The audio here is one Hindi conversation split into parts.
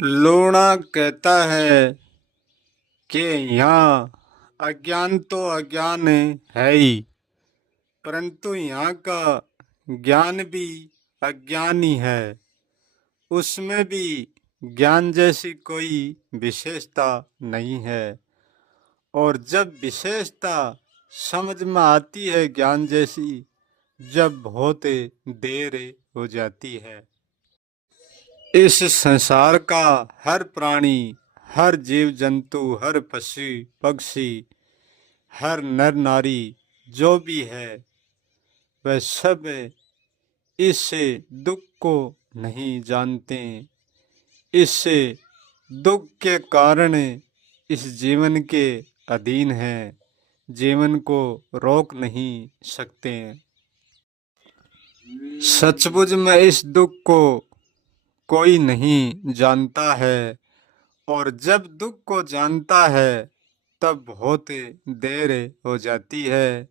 लूणा कहता है कि यहाँ अज्ञान तो अज्ञान है ही, परंतु यहाँ का ज्ञान भी अज्ञान ही है। उसमें भी ज्ञान जैसी कोई विशेषता नहीं है। और जब विशेषता समझ में आती है ज्ञान जैसी, जब बहुत देर हो जाती है। इस संसार का हर प्राणी, हर जीव जंतु, हर पशु पक्षी, हर नर नारी जो भी है, वह सब इस दुख को नहीं जानते। इस दुख के कारण इस जीवन के अधीन है, जीवन को रोक नहीं सकते। सचमुच में इस दुख को कोई नहीं जानता है, और जब दुख को जानता है तब बहुत देर हो जाती है,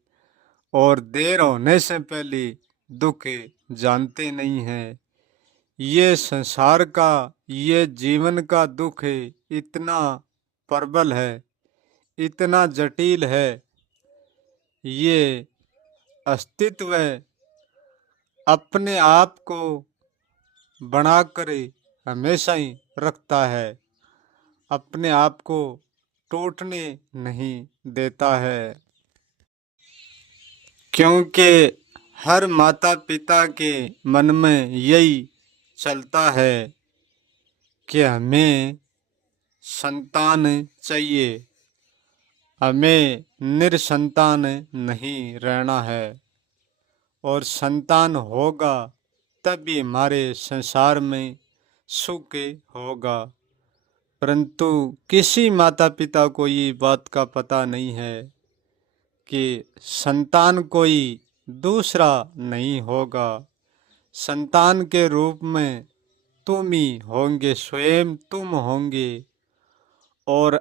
और देर होने से पहले दुख जानते नहीं है। ये संसार का, ये जीवन का दुख इतना प्रबल है, इतना जटिल है। ये अस्तित्व अपने आप को बनाकर हमेशा ही रखता है, अपने आप को टूटने नहीं देता है। क्योंकि हर माता पिता के मन में यही चलता है कि हमें संतान चाहिए, हमें निरसंतान नहीं रहना है, और संतान होगा तभी हमारे संसार में सुख होगा। परंतु किसी माता पिता को ये बात का पता नहीं है कि संतान कोई दूसरा नहीं होगा। संतान के रूप में तुम ही होंगे, स्वयं तुम होंगे। और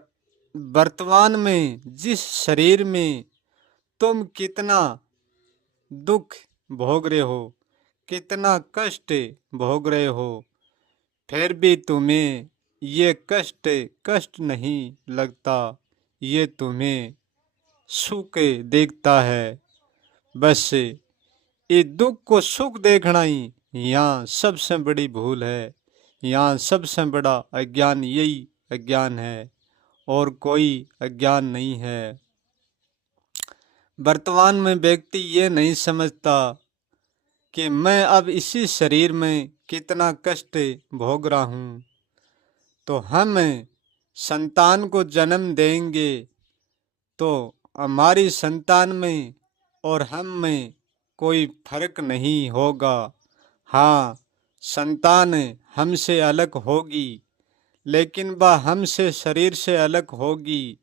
वर्तमान में जिस शरीर में तुम कितना दुख भोग रहे हो, कितना कष्ट भोग रहे हो, फिर भी तुम्हें ये कष्ट कष्ट नहीं लगता, ये तुम्हें सुख देखता है। बस ये दुख को सुख देखना ही यहाँ सबसे बड़ी भूल है, यहाँ सबसे बड़ा अज्ञान यही अज्ञान है, और कोई अज्ञान नहीं है। वर्तमान में व्यक्ति ये नहीं समझता कि मैं अब इसी शरीर में कितना कष्ट भोग रहा हूँ। तो हम संतान को जन्म देंगे तो हमारी संतान में और हम में कोई फर्क नहीं होगा। हाँ, संतान हमसे अलग होगी, लेकिन वह हमसे शरीर से अलग होगी,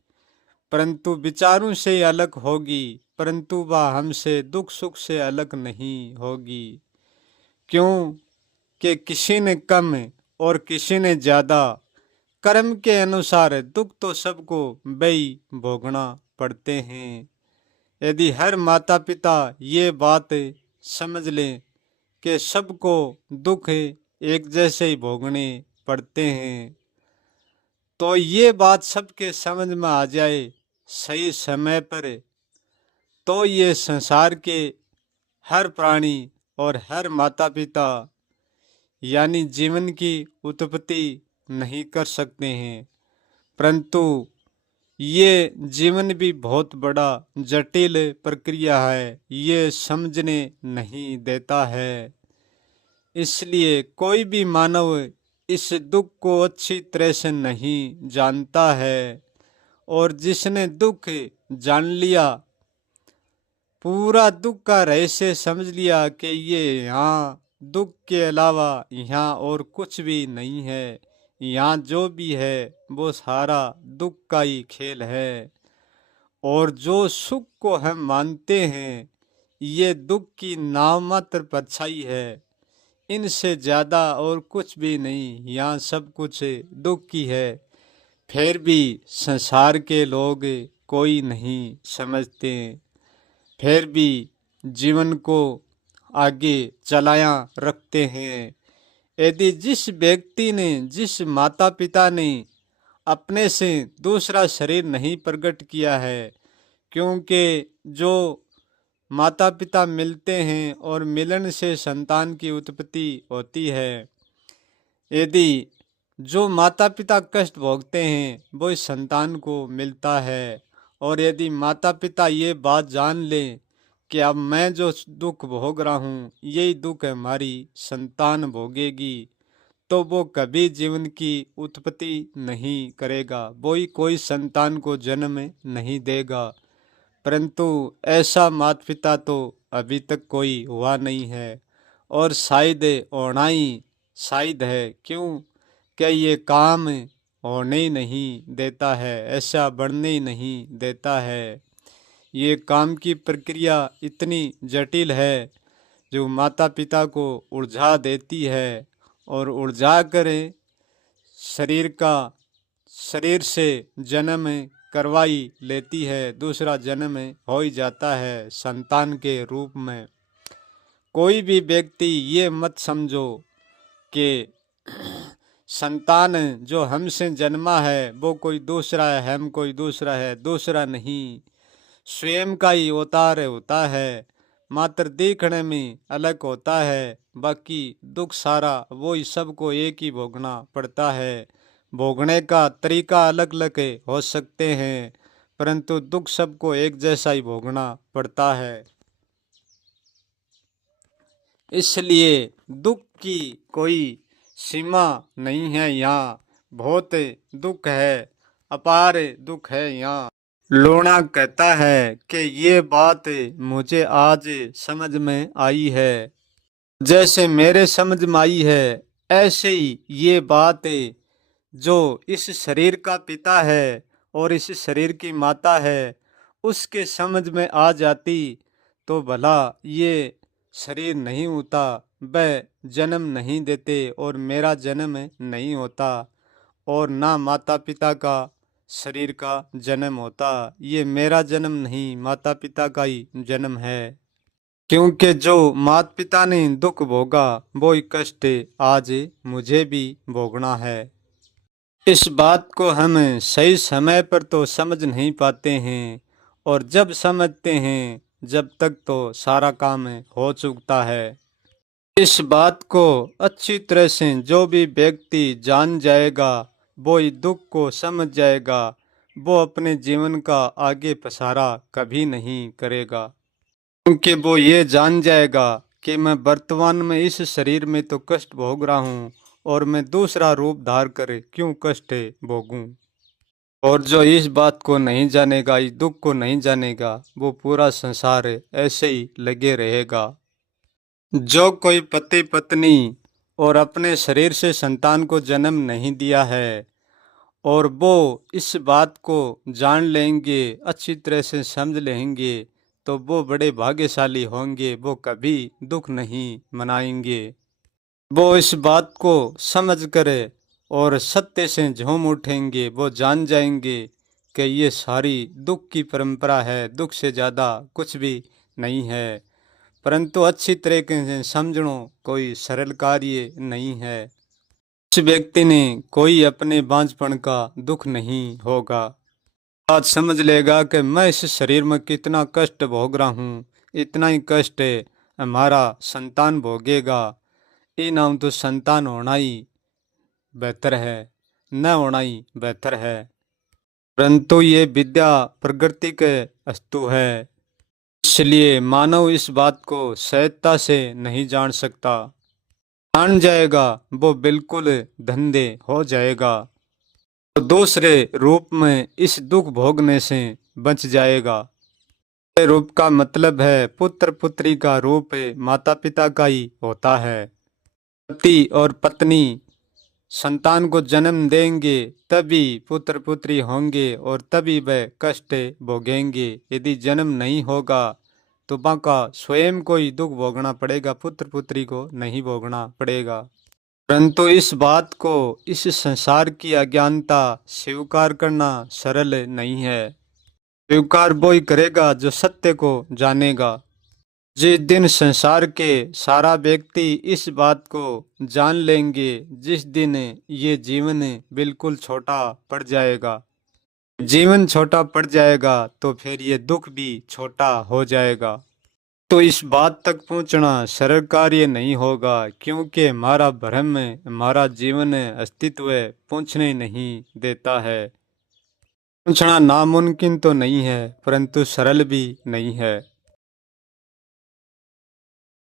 परंतु विचारों से अलग होगी, परंतु वह हमसे दुख सुख से अलग नहीं होगी। क्यों कि किसी ने कम और किसी ने ज़्यादा, कर्म के अनुसार दुख तो सबको वही भोगना पड़ते हैं। यदि हर माता पिता ये बात समझ लें कि सबको दुख एक जैसे ही भोगने पड़ते हैं, तो ये बात सबके समझ में आ जाए सही समय पर, तो ये संसार के हर प्राणी और हर माता पिता यानी जीवन की उत्पत्ति नहीं कर सकते हैं। परंतु ये जीवन भी बहुत बड़ा जटिल प्रक्रिया है, ये समझने नहीं देता है। इसलिए कोई भी मानव इस दुख को अच्छी तरह से नहीं जानता है, और जिसने दुख जान लिया, पूरा दुख का रहस्य समझ लिया कि ये यहाँ दुख के अलावा यहाँ और कुछ भी नहीं है, यहाँ जो भी है वो सारा दुख का ही खेल है, और जो सुख को हम मानते हैं ये दुख की नाममात्र परछाई है, इनसे ज़्यादा और कुछ भी नहीं, यहाँ सब कुछ दुख की है। फिर भी संसार के लोग कोई नहीं समझते, फिर भी जीवन को आगे चलाया रखते हैं। यदि जिस व्यक्ति ने, जिस माता पिता ने अपने से दूसरा शरीर नहीं प्रकट किया है, क्योंकि जो माता पिता मिलते हैं और मिलन से संतान की उत्पत्ति होती है, यदि जो माता पिता कष्ट भोगते हैं वो इस संतान को मिलता है, और यदि माता पिता ये बात जान लें कि अब मैं जो दुख भोग रहा हूँ यही दुख हमारी संतान भोगेगी, तो वो कभी जीवन की उत्पत्ति नहीं करेगा, वो ही कोई संतान को जन्म नहीं देगा। परंतु ऐसा माता पिता तो अभी तक कोई हुआ नहीं है, और शायद होना ही शायद है। क्यों? क्या ये काम होने ही नहीं देता है, ऐसा बढ़ने ही नहीं देता है। ये काम की प्रक्रिया इतनी जटिल है जो माता पिता को उलझा देती है, और उलझा कर शरीर से जन्म करवाई लेती है, दूसरा जन्म हो ही जाता है संतान के रूप में। कोई भी व्यक्ति ये मत समझो कि संतान जो हमसे जन्मा है वो कोई दूसरा है, हम कोई दूसरा है। दूसरा नहीं, स्वयं का ही अवतार होता है, मात्र देखने में अलग होता है, बाकी दुख सारा वो ही सबको एक ही भोगना पड़ता है। भोगने का तरीका अलग अलग हो सकते हैं, परंतु दुख सबको एक जैसा ही भोगना पड़ता है। इसलिए दुख की कोई सीमा नहीं है। यहाँ बहुत दुख है, अपार दुख है। यहाँ लोना कहता है कि ये बात मुझे आज समझ में आई है, जैसे मेरे समझ में आई है ऐसे ही ये बात जो इस शरीर का पिता है और इस शरीर की माता है उसके समझ में आ जाती तो भला ये शरीर नहीं होता, वह जन्म नहीं देते और मेरा जन्म नहीं होता, और ना माता पिता का शरीर का जन्म होता। ये मेरा जन्म नहीं, माता पिता का ही जन्म है। क्योंकि जो माता पिता ने दुख भोगा वो ही कष्ट आज मुझे भी भोगना है। इस बात को हम सही समय पर तो समझ नहीं पाते हैं, और जब समझते हैं जब तक तो सारा काम हो चुकता है। इस बात को अच्छी तरह से जो भी व्यक्ति जान जाएगा वो ही दुख को समझ जाएगा, वो अपने जीवन का आगे पसारा कभी नहीं करेगा। क्योंकि वो ये जान जाएगा कि मैं वर्तमान में इस शरीर में तो कष्ट भोग रहा हूँ, और मैं दूसरा रूप धार कर क्यों कष्ट भोगूं। और जो इस बात को नहीं जानेगा, इस दुख को नहीं जानेगा, वो पूरा संसार ऐसे ही लगे रहेगा। जो कोई पति पत्नी और अपने शरीर से संतान को जन्म नहीं दिया है, और वो इस बात को जान लेंगे, अच्छी तरह से समझ लेंगे, तो वो बड़े भाग्यशाली होंगे। वो कभी दुख नहीं मनाएंगे। वो इस बात को समझ कर और सत्य से झूम उठेंगे। वो जान जाएंगे कि ये सारी दुख की परंपरा है, दुख से ज़्यादा कुछ भी नहीं है। परंतु अच्छी तरीके से समझना कोई सरल कार्य नहीं है। उस व्यक्ति ने कोई अपने बांझपन का दुख नहीं होगा। बात समझ लेगा कि मैं इस शरीर में कितना कष्ट भोग रहा हूँ, इतना ही कष्ट हमारा संतान भोगेगा। ये नाम तो संतान होना ही बेहतर है, न होना ही बेहतर है। परंतु ये विद्या प्रकृति के अस्तु है, इसलिए मानव इस बात को सहजता से नहीं जान सकता। जान जाएगा वो बिल्कुल धंधे हो जाएगा, तो दूसरे रूप में इस दुख भोगने से बच जाएगा। रूप का मतलब है पुत्र पुत्री का रूप माता पिता का ही होता है। पति और पत्नी संतान को जन्म देंगे तभी पुत्र पुत्री होंगे, और तभी वह कष्ट भोगेंगे। यदि जन्म नहीं होगा तो बाका स्वयं को ही दुख भोगना पड़ेगा, पुत्र पुत्री को नहीं भोगना पड़ेगा। परंतु इस बात को, इस संसार की अज्ञानता स्वीकार करना सरल नहीं है। स्वीकार वो ही करेगा जो सत्य को जानेगा। जिस दिन संसार के सारा व्यक्ति इस बात को जान लेंगे, जिस दिन ये जीवन बिल्कुल छोटा पड़ जाएगा, जीवन छोटा पड़ जाएगा, तो फिर ये दुख भी छोटा हो जाएगा। तो इस बात तक पहुंचना सरल कार्य नहीं होगा, क्योंकि हमारा भ्रम हमारा जीवन अस्तित्व पहुंचने नहीं देता है। पहुंचना नामुमकिन तो नहीं है, परंतु सरल भी नहीं है।